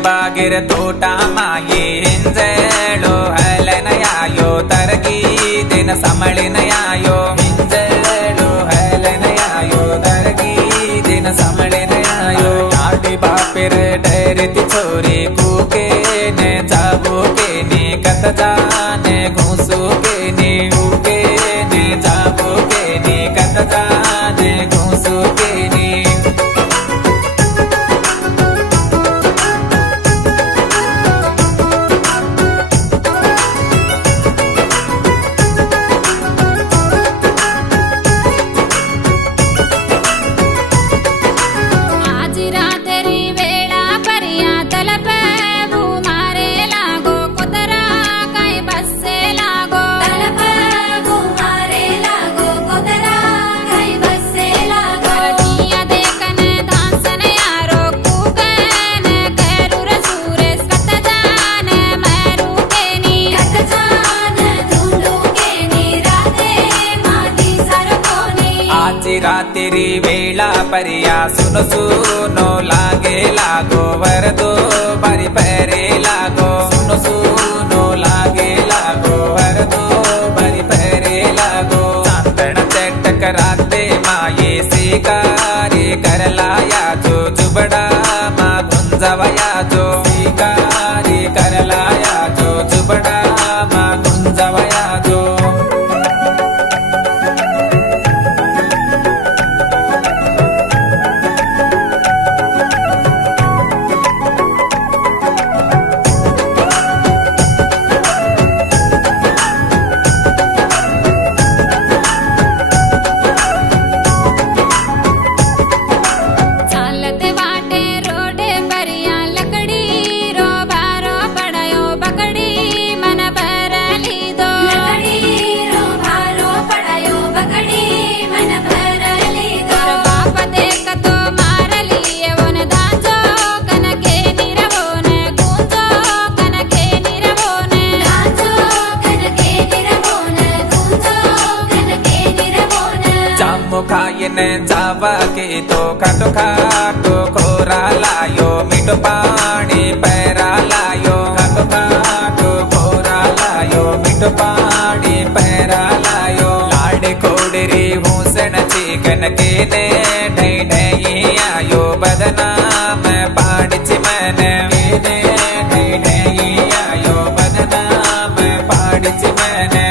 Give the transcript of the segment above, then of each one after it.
बागेर तोटा माये हिंजळो हलनयायो तरगी दिन समळिनयायो हिंजळो हलनयायो तरगी दिन समळिनयायो आडी बापेर डरती छोरी कुके ने जाबो के नी कत जाने घुसो के नी उके ने जाबो के नी कत जाने घुसो के नी रात्रि वेला परिया सुनो सुनो लागे लागो वरदो बारी पैरे लागो सुनो सुनो लागे लागो वरदो बारी पैरे लागो चांदण चटक राते माये शिकारी करलाया जो जुबड़ा मा गुंजवया जो शिकारी करलाया जो जुबड़ा मा गुंजवया जो खायने जावा के तो खाटो खाटो खोरा लायो मीठो पानी पैरा लायो खाटो खाटो खोरा लायो मीठो पानी पैरा लायो लाडे कोडरी हुसन चिकन के ने ढई ढई आयो बदनाम पाड़ची मैंने ने ढई ढई आयो बदनाम पाड़ची मैंने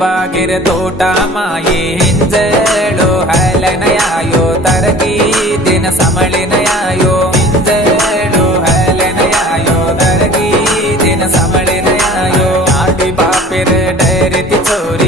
बागेर तोटा माये हिंजळो हलनयायो तरगी दिन समळिनयायो हिंजळो हलनयायो तरगी दिन समळिनयायो आडी बापेर डरती छोरी